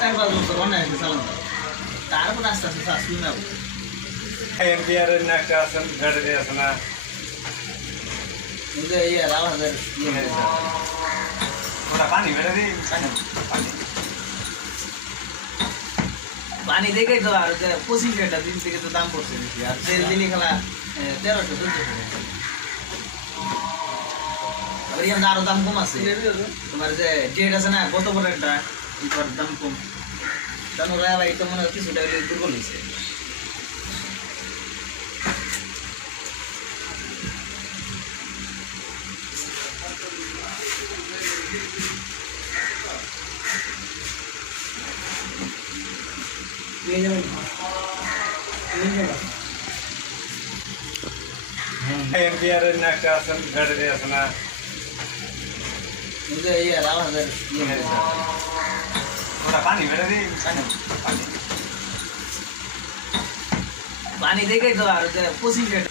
4-5 বছর অনায়াসে চালানো তারপর আস্তে আস্তে শাস্তি নেব এমপিআরের একটা আছেন ব্যাটারি আছে না আওয়াজের ওটা পানি ব্যাটারি পানি দেখেই তো আর 25 দিন থেকে তো দাম পড়ছে বেশি আর তেল দিলি খেলা 1300-1400 আবার এখানে আরো দাম কম আছে তোমার যে ডেট আছে না কত বড় একটা এটার দাম কম জানো রায় তো মনে হয় কিছুটা দুর্বল হয়েছে এমপিআরের একটা আছেন ব্যাটারি আছে না আওয়াজের ওটা পানি ব্যাটারি পানি দেখেই তো আর 25